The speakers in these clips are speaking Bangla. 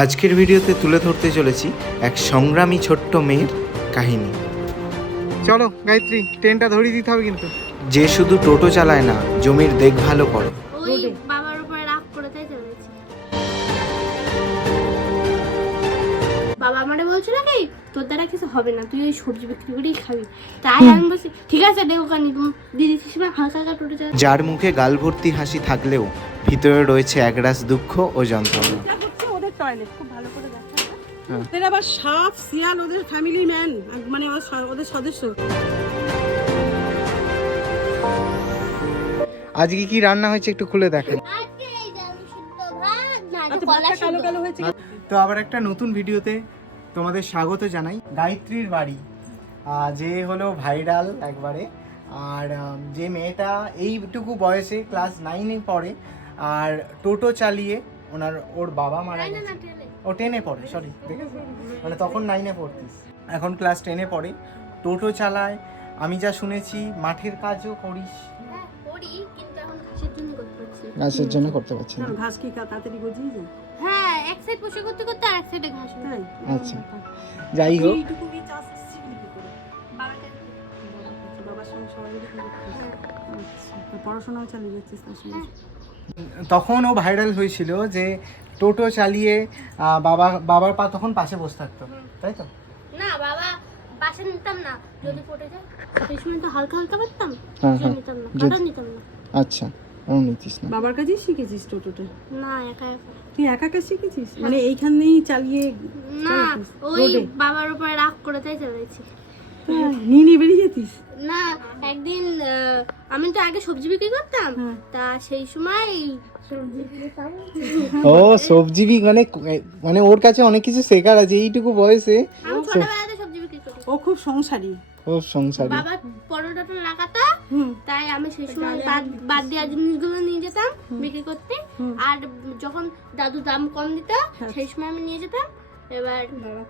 আজকের ভিডিওতে তুলে ধরতে চলেছি এক সংগ্রামী ছোট্ট মেয়ের কাহিনী। চলো গায়ত্রী ট্রেনটা ধরিয়ে দিতে হবে কিন্তু। যে শুধু টোটো চালায় না জমির দেখভালও করে। ওই বাবার উপরে রাগ করে তাই চলেছি। বাবা আমারে বলছিল কি তোর দ্বারা কিছু হবে না তুই ওই সবজি বিক্রি করেই খাবি। তাই আমি বলছি ঠিক আছে দেখো কানি তুমি দিদি হিসেবে হালকা হালকা টোটো যার মুখে গাল ভর্তি হাসি থাকলেও ভিতরে রয়েছে একরাশ দুঃখ ও যন্ত্রণা। টয়লেট খুব ভালো করে দেখা হ্যাঁ। আবার সাপ শিয়াল ওদের ফ্যামিলি ম্যান মানে ওদের সদস্য। আজকে কি রান্না হয়েছে একটু খুলে দেখেন। আজকে এই যে আমি শুদ্ধ ভাত না আচ্ছা হয়েছে তো আবার একটা নতুন ভিডিওতে তোমাদের স্বাগত জানাই। গায়ত্রীর বাড়ি। যে হলো ভাইরাল একবারে। আর যে মেয়েটা এইটুকু বয়সে ক্লাস নাইনে পড়ে। আর টোটো চালিয়ে ওনার ওর বাবা মারা না না গেছে ও টেনে পড়ে সরি মানে তখন নাইনে পড়তিস। এখন ক্লাস টেনে পড়ে। টোটো চালায়। আমি যা শুনেছি মাঠের কাজও করিস। হ্যাঁ করি কিন্তু এখন ঘাসের জন্য করতে পারছি না। ঘাস কি তাড়াতাড়ি গজিয়ে যায় হ্যাঁ এক সাইড বসে করতে করতে আর এক সাইডে ঘাস হয়ে আচ্ছা। যাই হোক। এইটুকু চাষ শিখলি কি করে? বাবাকে আচ্ছা, বাবার সঙ্গে করতিস? আচ্ছা পড়াশোনাও চালিয়ে যাচ্ছিস তার সঙ্গে? তখন ও ভাইরাল হয়েছিল যে টোটো চালিয়ে বাবা বাবার পা তখন পাশে বসে থাকতো তাই তো? না বাবা বাসা নিতাম না। যদি পড়ে যায় সময় তো হালকা হালকা পারতাম হ্যাঁ, হ্যাঁ। নিতাম না কাটা নিতাম না। আচ্ছা ও নিতিস না। বাবার কাছেই শিখেছিস টোটোটা? না একা একা। তুই একা একা শিখেছিস? মানে এইখানেই চালিয়ে না ওই বাবার উপরে রাগ করে তাই চলেছি হ্যাঁ, নিয়ে নিয়ে বেরিয়ে যেতিস? না একদিন আমি তো আগে সবজি বিক্রি করতাম। হ্যাঁ। তা সেই সময় ও সবজি বি মানে মানে ওর কাছে অনেক কিছু শেখার আছে এইটুকু বয়সে? আমি ছোটবেলাতে সবজি বিক্রি করি। ও খুব সংসারী। ও সংসারী। বাবা পরোটাটা লাগাতা তাই আমি সেই সময় বাদ বাদ দেওয়া জিনিসগুলো নিয়ে যেতাম বিক্রি করতে। আর যখন দাদু দাম কম দিত সেই সময় আমি নিয়ে যেতাম। এবার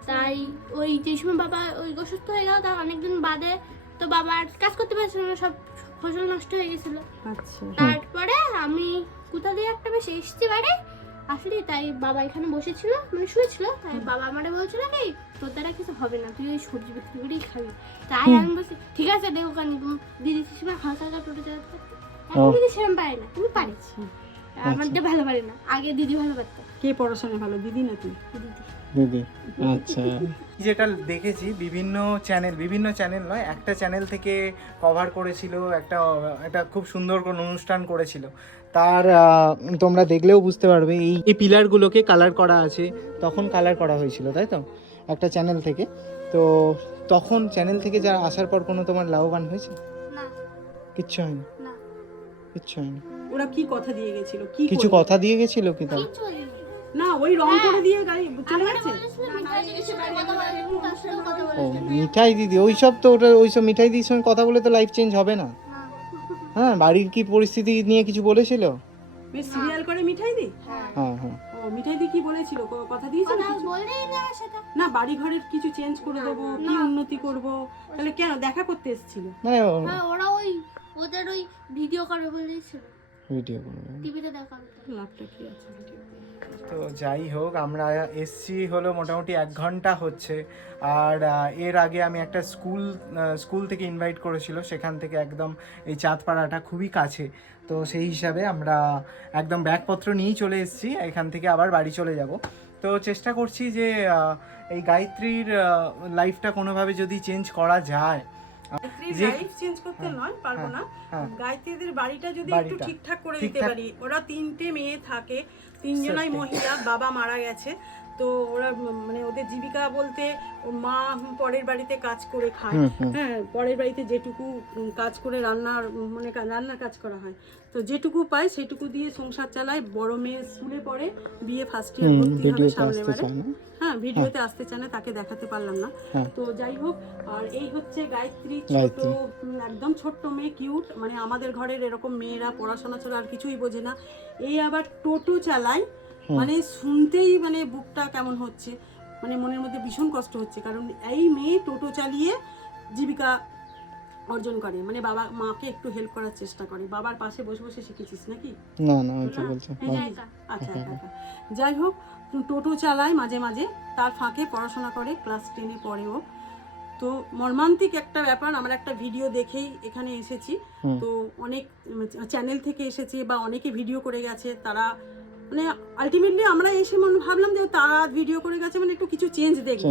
তাই ওই যে সময় বাবা ওই অসুস্থ হয়ে গেল তার অনেকদিন বাদে তো বাবা আর কাজ করতে পারছিল না সব ফসল নষ্ট হয়ে গেছিল। আচ্ছা। তারপরে আমি কোথা দিয়ে একটা বেশ এসছি বাড়ি আসলে তাই বাবা এখানে বসেছিল মানে শুয়েছিল তাই বাবা আমারে বলছিল কি তোর দ্বারা কিছু হবে না তুই ওই সবজি বিক্রি করেই খাবি। তাই আমি বলছি ঠিক আছে দেখো কানি তুমি দিদি হিসেবে হালকা হালকা টোটো চালাতে এখন দিদি সেরকম পারে না তুমি পারিস আমাদের ভালো পারে না। আগে দিদি ভালো পারতো। কে পড়াশোনা ভালো দিদি না তুই দিদি। দিদি। আচ্ছা। যেটা দেখেছি বিভিন্ন চ্যানেল বিভিন্ন চ্যানেল নয় একটা চ্যানেল থেকে কভার করেছিল একটা একটা খুব সুন্দর কোনো অনুষ্ঠান করেছিল। তার তোমরা দেখলেও বুঝতে পারবে এই এই পিলারগুলোকে কালার করা আছে তখন কালার করা হয়েছিল তাই তো? একটা চ্যানেল থেকে। তো তখন চ্যানেল থেকে যা আসার পর কোনো তোমার লাভবান হয়েছে? না। কিচ্ছু হয়নি? না। কিচ্ছু হয়নি। ওরা কি কথা দিয়ে গেছিল? কি কিছু কথা দিয়ে গেছিল কি বলিনি। না ওই রং করে দিয়ে গাড়ি চলে গেছে? ও মিঠাই দিদি ওইসব তো ওটা ওই সব মিঠাই দিদির সঙ্গে কথা বলে তো লাইফ চেঞ্জ হবে না। না হ্যাঁ বাড়ির কি পরিস্থিতি নিয়ে কিছু বলেছিল? বেশ সিরিয়াল করে মিঠাই দি? হ্যাঁ। হ্যাঁ হ্যাঁ। ও মিঠাই দি কি বলেছিল? কথা দিয়েছিল না বাড়ি ঘরের কিছু চেঞ্জ করে দেবো কি উন্নতি করব? তাহলে কেন? দেখা করতে এসেছিল। মানে হ্যাঁ ওরা ওই ওদের ওই ভিডিও করে বলেছিল। ভিডিও করবে টিভিতে দেখা কি আছে? তো যাই হোক আমরা এসছি হলো মোটামুটি এক ঘণ্টা হচ্ছে। আর এর আগে আমি একটা স্কুল স্কুল থেকে ইনভাইট করেছিল। সেখান থেকে একদম এই চাঁদপাড়াটা খুবই কাছে। তো সেই হিসাবে আমরা একদম ব্যাগপত্র নিয়েই চলে এসেছি। এখান থেকে আবার বাড়ি চলে যাব। তো চেষ্টা করছি যে এই গায়ত্রীর লাইফটা কোনোভাবে যদি চেঞ্জ করা যায় লাইফ চেঞ্জ করতে নয় পারব না। হ্যাঁ। গায়ত্রীদের বাড়িটা যদি একটু ঠিকঠাক করে দিতে পারি। ওরা তিনটে মেয়ে থাকে তিনজনাই মহিলা বাবা মারা গেছে। তো ওরা মানে ওদের জীবিকা বলতে মা পরের বাড়িতে কাজ করে খায়। হ্যাঁ পরের বাড়িতে যেটুকু কাজ করে রান্নার মানে রান্নার কাজ করা হয়। তো যেটুকু পায় সেটুকু দিয়ে সংসার চালায়। বড় মেয়ে স্কুলে পড়ে বিয়ে ফার্স্ট ইয়ার ভর্তি হবে সামনে বারে। হ্যাঁ ভিডিওতে আসতে চায় না তাকে দেখাতে পারলাম না। হ্যাঁ। তো যাই হোক আর এই হচ্ছে গায়ত্রী ছোট একদম ছোট্ট মেয়ে কিউট মানে আমাদের ঘরের এরকম মেয়েরা পড়াশোনা ছাড়া আর কিছুই বোঝে না। এই আবার টোটো চালায় মানে শুনতেই মানে বুকটা কেমন হচ্ছে মানে মনের মধ্যে ভীষণ কষ্ট হচ্ছে। কারণ এই মেয়ে টোটো চালিয়ে জীবিকা অর্জন করে। মানে বাবা মাকে একটু হেল্প করার চেষ্টা করে। বাবার পাশে বসে বসে শিখেছিস নাকি? না না ওই তো বলছে। হ্যাঁ। আচ্ছা একা একা যাই হোক টোটো চালায় মাঝে মাঝে। তার ফাঁকে পড়াশোনা করে ক্লাস টেনে পড়েও তো মর্মান্তিক একটা ব্যাপার আমরা একটা ভিডিও দেখেই এখানে এসেছি। তো অনেক চ্যানেল থেকে এসেছে বা অনেকে ভিডিও করে গেছে। তারা মানে আলটিমেটলি আমরা এসে মনে ভাবলাম যে তারা ভিডিও করে গেছে মানে একটু কিছু চেঞ্জ দেখব।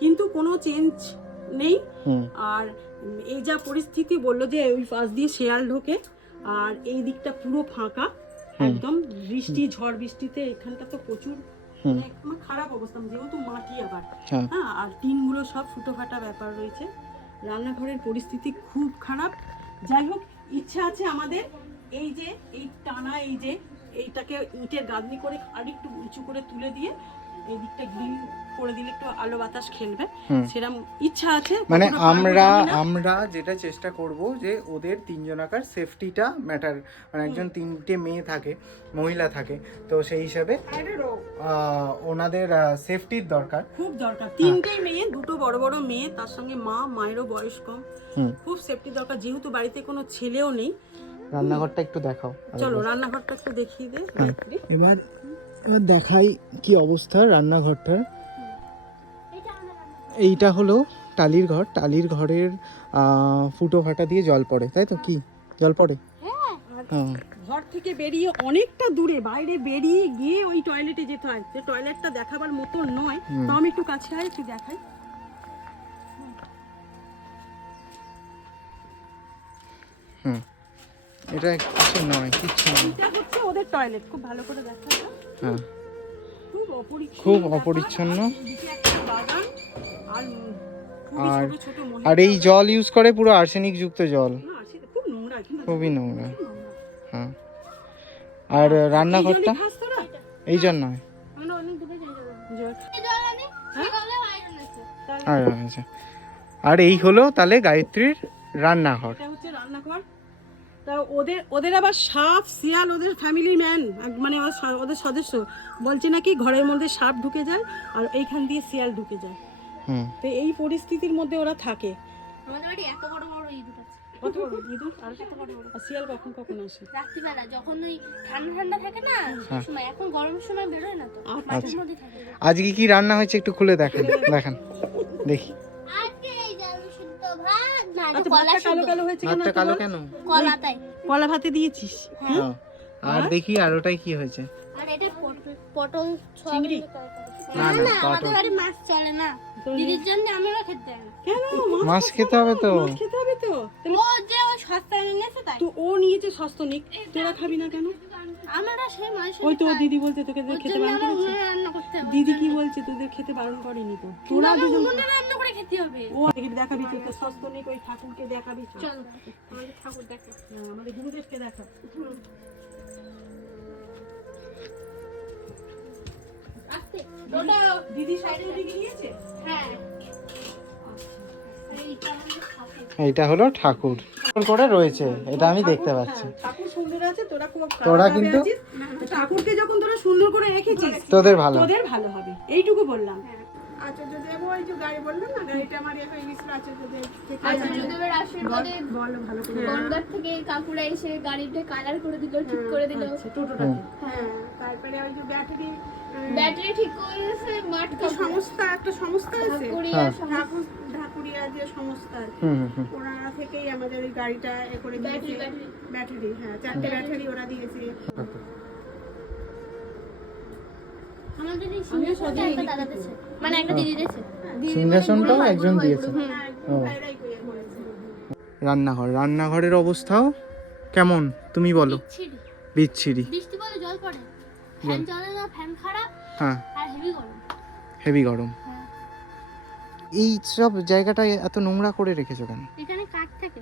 কিন্তু কোনো চেঞ্জ নেই। আর এই যা পরিস্থিতি বলল যে ওই পাশ দিয়ে শেয়াল ঢোকে আর এই দিকটা পুরো ফাঁকা। একদম বৃষ্টি ঝড় বৃষ্টিতে এখানটা তো প্রচুর মানে খারাপ অবস্থা যেহেতু মাটি আবার। হ্যাঁ। হ্যাঁ আর টিনগুলো সব ফুটো ফাটা ব্যাপার রয়েছে। রান্নাঘরের পরিস্থিতি খুব খারাপ। যাই হোক ইচ্ছা আছে আমাদের এই যে এই টানা এই যে এইটাকে ইটের গাঁদনি করে আরেকটু উঁচু করে তুলে দিয়ে এই দিকটা গ্রিল করে দিলে একটু আলো বাতাস খেলবে। সেরকম ইচ্ছা আছে মানে আমরা আমরা যেটা চেষ্টা করব যে ওদের তিনজনাকার সেফটিটা ম্যাটার মানে একজন তিনটে মেয়ে থাকে মহিলা থাকে তো সেই হিসাবে আহ, ওনাদের সেফটির দরকার। খুব দরকার। তিনটেই মেয়ে দুটো বড় বড় মেয়ে তার সঙ্গে মা মায়েরও বয়স কম। খুব সেফটি দরকার। যেহেতু বাড়িতে কোনো ছেলেও নেই রান্নাঘরটা একটু দেখাও। চলো রান্নাঘরটা একটু দেখিয়ে দে এবার এবার দেখাই কি অবস্থা রান্নাঘরটার। এইটা হলো টালির ঘর। টালির ঘরের ফুটো ফাটা দিয়ে জল পড়ে তাই তো? কি? জল পড়ে? হ্যাঁ। ঘর থেকে বেরিয়ে অনেকটা দূরে বাইরে বেরিয়ে গিয়ে ওই টয়লেটে যেতে হয়। যে টয়লেটটা দেখাবার মতো নয় তো আমি একটু কাছে আয় একটু দেখাই। হুম। এটা কিছু নয় কিচ্ছু নয়। ওদের টয়লেট খুব ভালো করে দেখা হ্যাঁ। খুব অপরিচ্ছন্ন খুব অপরিচ্ছন্ন। আর আর এই জল ইউজ করে পুরো আর্সেনিক যুক্ত জল। খুবই নোংরা। হ্যাঁ। আর রান্নাঘরটা এই জন্য নয়। আয়রন আছে। আর আচ্ছা আর এই হলো তাহলে গায়ত্রীর রান্নাঘর। তা ওদের ওদের আবার সাপ শিয়াল ওদের ফ্যামিলি ম্যান মানে ওদের সদস্য। বলছে নাকি ঘরের মধ্যে সাপ ঢুকে যায় আর এইখান দিয়ে শিয়াল ঢুকে যায়। তো এই পরিস্থিতির মধ্যে ওরা থাকে। আমাদের বাড়ি এত বড় বড় ইঁদুর আছে। কত বড় ইঁদুর? আর আর শিয়াল কখন কখন আসে? রাত্রিবেলা যখন ওই ঠান্ডা ঠান্ডা থাকে না সেই সময় এখন গরমের সময় বেরোয় না তো মাঠের মধ্যে থাকে। আজকে কি রান্না হয়েছে একটু খুলে দেখান দেখান দেখি। কলা কালো কালো হয়েছে কেন কালো কেন? কলা তাই কলা ভাতে দিয়েছিস? আর দেখি আর ওটাই কি হয়েছে। আর এটা পটল পটল চিংড়ি? না, না না, না আমাদের বাড়ি মাছ চলে না। দিদির জন্য আমরা খেতে কেন? মাছ খেতে হবে তো। মাছ খেতে হবে তো। ও যে ওই সস্তা এনেছে তাই। তো ও নিয়েছে সস্তনিক তোরা খাবি না কেন? আমরা সেই মাছ ওই তো দিদি বলছে তোকে খেতে বারণ করেছে। দিদি কি বলছে? তোদের খেতে বারণ করেনি তো। তোরা দুজন রান্না করে খেতে হবে। ও দেখাবি তুই তো সস্তনিক ওই ঠাকুরকে দেখাবি চল। আমাদের ঠাকুর দেখে। আমাদের গুরুদেবকে দেখা। দিদি সাইডে দিকে নিয়েছে হ্যাঁ। এইটা আমাদের খাতে এইটা হলো ঠাকুর। ঠাকুর করে রয়েছে এটা আমি দেখতে পাচ্ছি। ঠাকুর সুন্দর আছে তোরা কিন্তু- ঠাকুরকে যখন তোরা সুন্দর করে রেখেছিস তোদের ভালো। তোদের ভালো হবে এইটুকু বললাম। আচার্যদেব ওই যে গাড়ি বললাম না গাড়িটা আমার ইয়ে হয়ে কাকুরা এসে গাড়িটা কালার করে দিল ঠিক করে দিল। আচ্ছা, হ্যাঁ। তারপরে ওই যে ব্যাটারি ব্যাটারি ঠিক করে দিয়েছে মাঠ একটা সংস্থা একটা সংস্থা আছে? যে সংস্থা হুম ওরা থেকেই আমাদের ওই গাড়িটা এ করে দিয়েছে। ব্যাটারি, হ্যাঁ চারটে ব্যাটারি ওরা দিয়েছে। দিয়েছে। মানে একটা দিদি দিয়েছে। সিংহাসনটাও একজন দিয়েছে। হ্যাঁ রান্নাঘর রান্নাঘরের অবস্থাও কেমন? তুমি বলো। বিচ্ছিরি। বিচ্ছিরি। বৃষ্টি পড়লে জল পড়ে। ফ্যান চলে না ফ্যান খারাপ হ্যাঁ। আর হেভি গরম। হেভি গরম। হ্যাঁ এই সব জায়গাটা এত নোংরা করে রেখেছো কেন? এখানে কাঠ থাকে।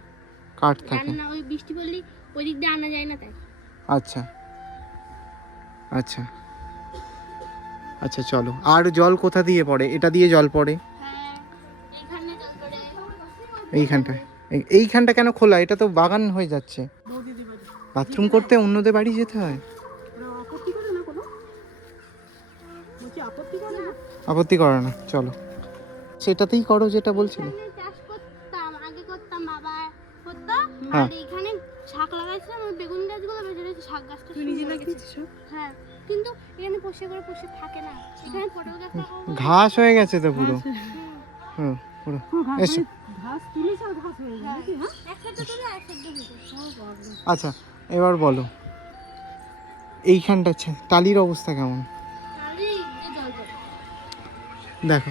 কাঠ থাকে। রান্না ওই বৃষ্টি পড়লে ওই দিক দিয়ে আনা যায় না তাই। আচ্ছা। আচ্ছা। আচ্ছা চলো। আর জল কোথা দিয়ে পড়ে? এটা দিয়ে জল পড়ে? হ্যাঁ এইখানে জল পড়ে। এইখানটায়। এই- এইখানটা কেন খোলা? এটা তো বাগান হয়ে যাচ্ছে। বাথরুম করতে অন্যদের বাড়ি যেতে হয়? আপত্তি করে না কোনো? বলছি আপত্তি করে না? আপত্তি করে না। চলো। সেটাতেই করো যেটা বলছিলে। চাষ করতাম আগে করতাম বাবা। করতো হ্যাঁ। আর এখানে শাক লাগাইছিলাম ওই বেগুন গাছগুলো বেঁচে রয়েছে শাক গাছটা তুই নিজে সুন্দর লাগিয়েছিস সব? হ্যাঁ কিন্তু এখানে পোষে করে পোষে থাকে না। এখানে ঘাস হয়ে গেছে তো পুরো। হুম, পুরো। এসো। ঘাস হয়ে হ্যাঁ? আচ্ছা এবার বলো এইখানটা টালির অবস্থা কেমন? দেখো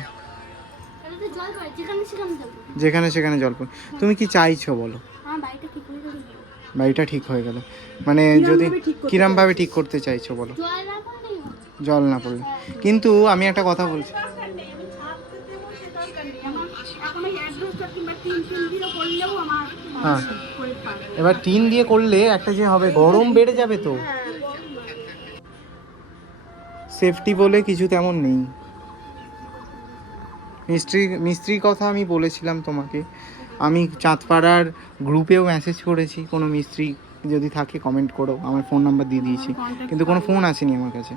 যেখানে সেখানে জল পড়ে যেখানে সেখানে জল পড়ে তুমি কি চাইছো বলো? আমার বাড়িটা ঠিক হয়ে গেলে। বাড়িটা ঠিক হয়ে গেল। মানে যদি কিরমভাবে ঠিক করতে ভাবে ঠিক করতে চাইছো বলো? জল না পড়লেই হয়। জল না পড়লে। কিন্তু আমি একটা কথা বলছি। হ্যাঁ। এবার টিন দিয়ে করলে একটা যে হবে গরম বেড়ে যাবে তো। সেফটি বলে কিছু তেমন নেই। মিস্ত্রি মিস্ত্রির কথা আমি বলেছিলাম তোমাকে। আমি চাঁদপাড়ার গ্রুপেও মেসেজ করেছি কোনো মিস্ত্রি যদি থাকে কমেন্ট করো আমার ফোন নাম্বার দিয়ে দিয়েছি কিন্তু কোনো ফোন আসেনি আমার কাছে।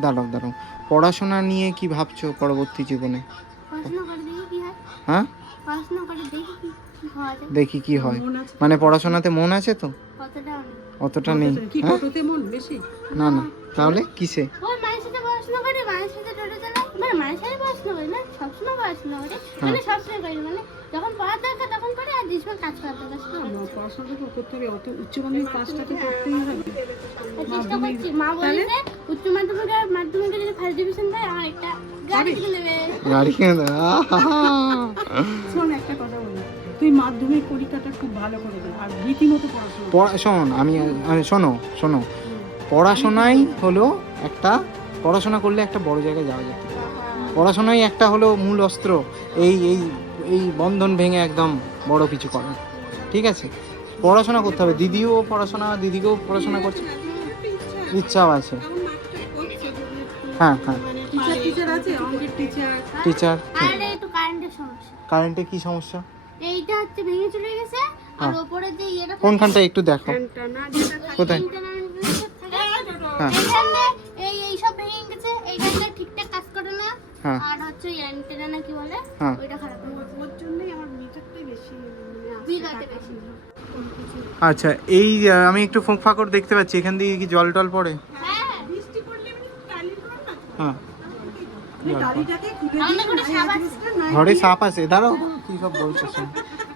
দাঁড়াও দাঁড়াও। পড়াশোনা নিয়ে কি ভাবছ পরবর্তী জীবনে? করে দেখি কি হয়। হ্যাঁ? দেখি কি কি হওয়া যায় দেখি কি হয়। মানে পড়াশোনাতে মন আছে তো? অতটা নেই। কি হ্যাঁ? মন না না। তাহলে কিসে? মায়ের সাথে পড়াশোনা করে মানে সাথে পড়াশোনা করি না সবসময় পড়াশোনা করি মানে সবসময় করি মানে যখন পড়ার দরকার তখন করে আর যে সময় কাজ করার দরকার পড়াশোনাটা তো করতে হবে অত উচ্চ মাধ্যমিক পাসটা তো করতেই হবে। চেষ্টা করছি। মা বলেছে উচ্চ মাধ্যমিকে আর মাধ্যমিকে যদি ফার্স্ট ডিভিশন পাই আমার একটা গাড়ি কিনে দেবে। গাড়ি কিনে আহা! শোন একটা কথা বলি। তুই মাধ্যমিক পরীক্ষাটা খুব ভালো করে দে আর রীতিমতো পড়াশোনা আমি শোনো শোনো। পড়াশোনাই হলো একটা পড়াশোনা করলে একটা বড় জায়গায় যাওয়া যায় পড়াশোনাই একটা হলো মূল অস্ত্র। এই এই এই বন্ধন ভেঙে একদম বড় কিছু করার ঠিক আছে? পড়াশোনা করতে হবে। দিদিও পড়াশোনা দিদিকেও পড়াশোনা করছে। ইচ্ছাও আছে। হ্যাঁ হ্যাঁ। টিচার কারেন্টে কি সমস্যা? এইটা হচ্ছে ভেঙে চলে গেছে আর হ্যাঁ। ওপরে যে ইয়েটা কোনখানটা একটু দেখো। কোথায়? হ্যাঁ। হ্যাঁ। আর হচ্ছে অ্যান্টেনা না কি বলে? হ্যাঁ। ওইটা খারাপ। ওর জন্যই আমার মিটারটাই বেশি মানে বেশি। আচ্ছা এই আমি একটু ফোঁক ফাঁকর দেখতে পাচ্ছি এখান থেকে কি জল টল পড়ে? হ্যাঁ। বৃষ্টি পড়লে এমনি টালি পড়ে না হ্যাঁ। দিয়ে ঘরে সাপ আছে। দাঁড়াও কি সব বলছো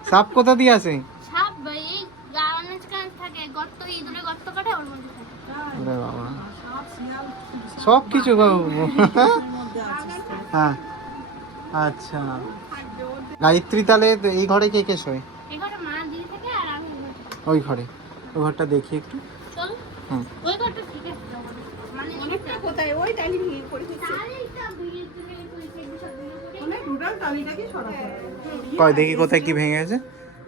সাপ কোথা দিয়ে আসে? সাপ বা এই গাওয়ানের কাজ থাকে গর্ত ইঁদুরে গর্ত কাটে ওর মধ্যে থাকে। ওরে বাবা। সাপ, শিয়াল, সব কিছু হ্যাঁ। আচ্ছা। গায়ত্রী তাহলে এই ঘরে কে কে শোয়? এই ঘরে মা দিয়ে থাকে আর আমি ওই ঘরে। ওই ঘরে। ওই ঘরটা দেখি একটু। হবে। কয় দেখি কোথায় কি ভেঙে গেছে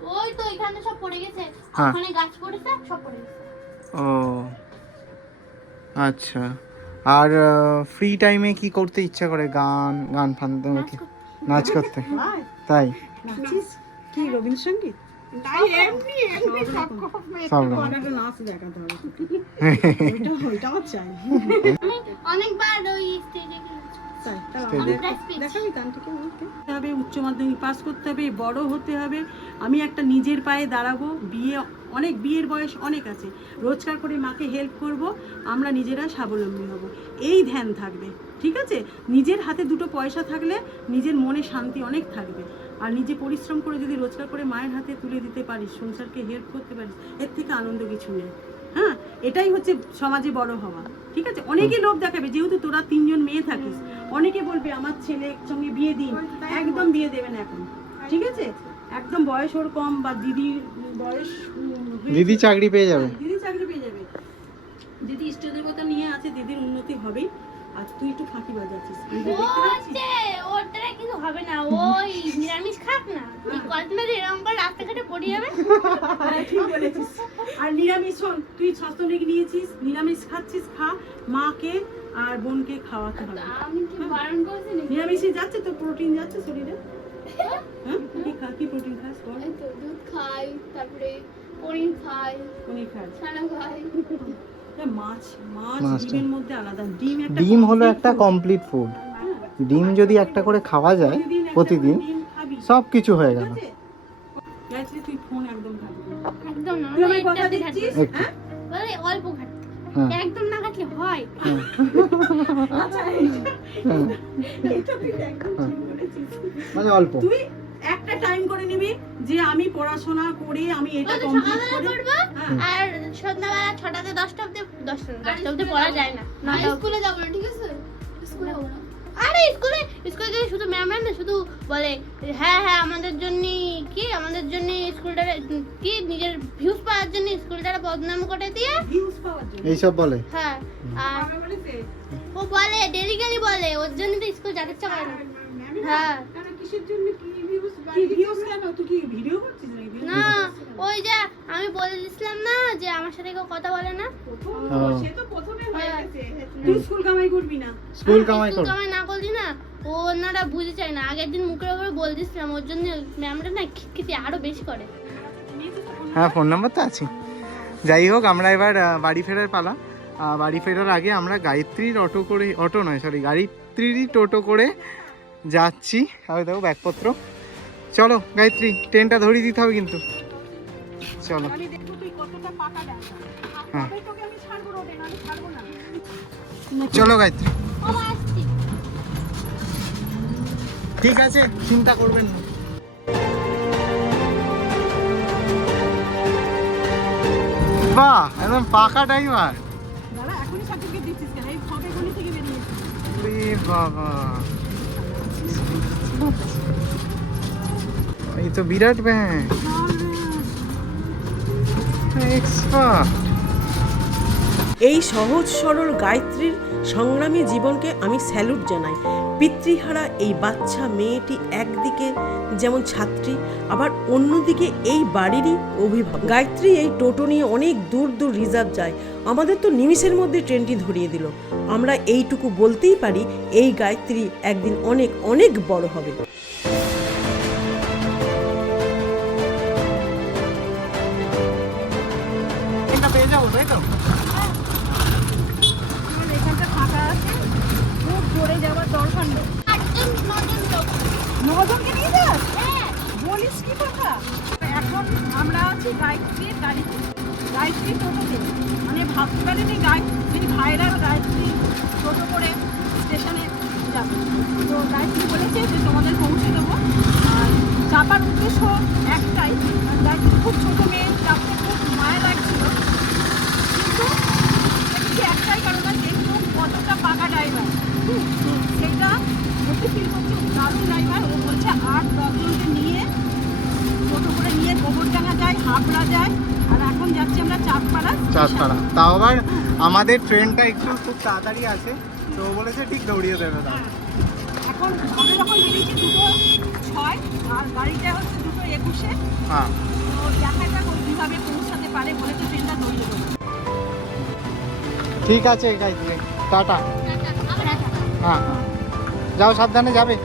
ওই তো এখানে সব পড়ে গেছে। হ্যাঁ। ওখানে গাছ পড়েছে সব পড়ে গেছে। ও। আচ্ছা। আর ফ্রি টাইমে কি করতে ইচ্ছা করে? গান গান ফান নাচ করতে। তাই? কি রবীন্দ্রসঙ্গীত? অনেকবার ওই স্টেজে হবে উচ্চ মাধ্যমিক পাস করতে হবে বড় হতে হবে। আমি একটা নিজের পায়ে দাঁড়াবো বিয়ে অনেক বিয়ের বয়স অনেক আছে। রোজগার করে মাকে হেল্প করব আমরা নিজেরা স্বাবলম্বী হব। এই ধ্যান থাকবে ঠিক আছে? নিজের হাতে দুটো পয়সা থাকলে নিজের মনে শান্তি অনেক থাকবে। আর নিজে পরিশ্রম করে যদি রোজগার করে মায়ের হাতে তুলে দিতে পারিস সংসারকে হেল্প করতে পারিস এর থেকে আনন্দ কিছু নেই। হ্যাঁ? এটাই হচ্ছে সমাজে বড় হওয়া ঠিক আছে? অনেকে লোভ দেখাবে যেহেতু তোরা তিনজন মেয়ে থাকিস। অনেকে বলবে আমার ছেলে সঙ্গে বিয়ে দিন। একদম বিয়ে দেবেন এখন। ঠিক আছে? একদম বয়স ওর কম বা দিদির বয়স দিদি চাকরি পেয়ে যাবে। দিদি চাকরি পেয়ে যাবে। দিদি ইষ্ট দেবতা নিয়ে আছে দিদির উন্নতি হবেই। আর তুই একটু ফাঁকি বাজাচ্ছিস। নিজে ও দেখতে পাচ্ছিস? হচ্ছে ওর দ্বারা কিছু হবে না। ওই নিরামিষ খাক না। এই কল্পনা যে এরকম করে রাস্তাঘাটে পড়ে যাবে। হ্যাঁ, ঠিক বলেছিস। আর নিরামিষ শোন তুই সস্তনিক নিয়েছিস নিরামিষ খাচ্ছিস খা। মাকে আর বোনকে খাওয়াতে হবে। আমি কি বারণ করছি নাকি? নিরামিষে যাচ্ছে তো প্রোটিন যাচ্ছে শরীরে। হ্যাঁ? কি খা কি প্রোটিন খাস বল। দুধ খাই তারপরে পনির খাই পনির খাস। ছানা খাই। মাছ মাছ ডিমের মধ্যে আলাদা। ডিম একটা ডিম হলো একটা কমপ্লিট ফুড হ্যাঁ, ডিম যদি একটা করে খাওয়া যায় প্রতিদিন সব কিছু হয়ে গেল। তুই ফোন একদম একদম না তুই আমায় কথা দিচ্ছিস? হ্যাঁ? অল্প ঘাটতে হ্যাঁ। একদম না কাটলে হয়। আচ্ছা হ্যাঁ, ঠিক বলেছিস। মানে অল্প। তুই একটা টাইম করে নিবি যে আমি পড়াশোনা করে আমি এটা কমপ্লিট সকালবেলা করে পড়ব? হ্যাঁ। আর সন্ধ্যাবেলা ছটাতে দশটা অব্দি দশটা দশটা অব্দি পড়া যায় না। নটা স্কুলে যাব না ঠিক আছে? স্কুলে যাব না। আরে স্কুলে স্কুলে গেলে শুধু ম্যাম না শুধু বলে হ্যাঁ হ্যাঁ আমাদের জন্য কি? আমাদের জন্য স্কুলটা কি? নিজের ভিউজ পাওয়ার জন্য স্কুলটা বদনাম করে দিয়ে ভিউজ পাওয়ার জন্য এইসব বলে? হ্যাঁ আর ও বলে ডেলিগালি বলে ওর জন্য তো স্কুল যেতে ইচ্ছা করে না। হ্যাঁ। কিসের জন্য কি ভিউজ কি ভিউজ কেন? তুই কি ভিডিও করছিস না ওই যে আমি বলে দিছিলাম না যে আমার সাথে কেউ কথা বলে না। সে তো প্রথমে হয়ে হ্যাঁ। গেছে। তুই স্কুল কামাই করবি না? স্কুল কামাই স্কুল কর কামাই না করলি না ও ওনারা বুঝে চায় না। আগের দিন মুখের উপরে বলে দিছিলাম ওর জন্য ম্যামটা না খিটখিটি আরও বেশি করে। হ্যাঁ ফোন নাম্বার তো আছে। যাই হোক আমরা এবার বাড়ি ফেরার পালা। বাড়ি ফেরার আগে আমরা গায়ত্রীর অটো করে অটো নয় সরি গায়ত্রীরই টোটো করে যাচ্ছি। আমি দেখো ব্যাগপত্র। চলো গায়ত্রী ট্রেনটা ধরিয়ে দিতে হবে কিন্তু। চলো। হ্যাঁ। চলো গায়ত্রী। ঠিক আছে চিন্তা করবেন না। বাহ একদম পাকা ড্রাইভার। দাদা এখনই সার্টিফিকেট দিচ্ছিস কেন? এই ফটো গুলি থেকে বেরিয়ে রে বাবা। এই তো বিরাট ব্যাং এক্সপার্ট এই সহজ সরল গায়ত্রীর সংগ্রামী জীবনকে আমি স্যালুট জানাই। পিতৃহারা এই বাচ্চা মেয়েটি একদিকে যেমন ছাত্রী, আবার অন্যদিকে এই বাড়িরই অভিভাবক। গায়ত্রী এই টোটো নিয়ে অনেক দূর দূর রিজার্ভ যায়। আমাদের তো নিমিষের মধ্যে ট্রেনটি ধরিয়ে দিল। আমরা এইটুকু বলতেই পারি, এই গায়ত্রী একদিন অনেক অনেক বড় হবে। পেয়ে যাব, তাই তো এখানটা ফাঁকা আছে জোরে যাওয়ার দরকার নেই। নজনকে নিয়ে যাস হ্যাঁ। বলিস কি কথা? এখন আমরা আছি গায়ত্রীর গাড়িতে। গায়ত্রী টোটোতে। মানে ভাবতে পারিনি গায়ত্রী ভাইরাল গায়ত্রী টোটো করে স্টেশনে যাবে। তো গায়ত্রী বলেছে যে তোমাদের পৌঁছে দেবো। আর চাপার উদ্দেশ্য একটাই। গায়ত্রী খুব ছোটো মেয়ে চাপতে খুব মায়া লাগছিল। কিন্তু একটাই কারণ আছে। সেটা সত্যি ফিল করছি দারুণ ড্রাইভার ও বলছে আট দশজনকে নিয়ে টোটো করে নিয়ে গোবরডাঙ্গা যায় হাবড়া যায় আর এখন যাচ্ছি আমরা চাঁদপাড়া চাঁদপাড়া। তাও আবার আমাদের ট্রেনটা একটু খুব তাড়াতাড়ি আছে তো ও বলেছে ঠিক দৌড়িয়ে দেবে দাদা হ্যাঁ। এখন আমরা যখন বেরিয়েছি দুটো ছয় আর গাড়িটা হচ্ছে দুটো একুশে হ্যাঁ। তো দেখা যাক ওই কীভাবে পৌঁছাতে পারে বলেছে ট্রেনটা দৌড়িয়ে দেবো। ঠিক আছে টাটা। হ্যাঁ হ্যাঁ। যাও সাবধানে যাবে।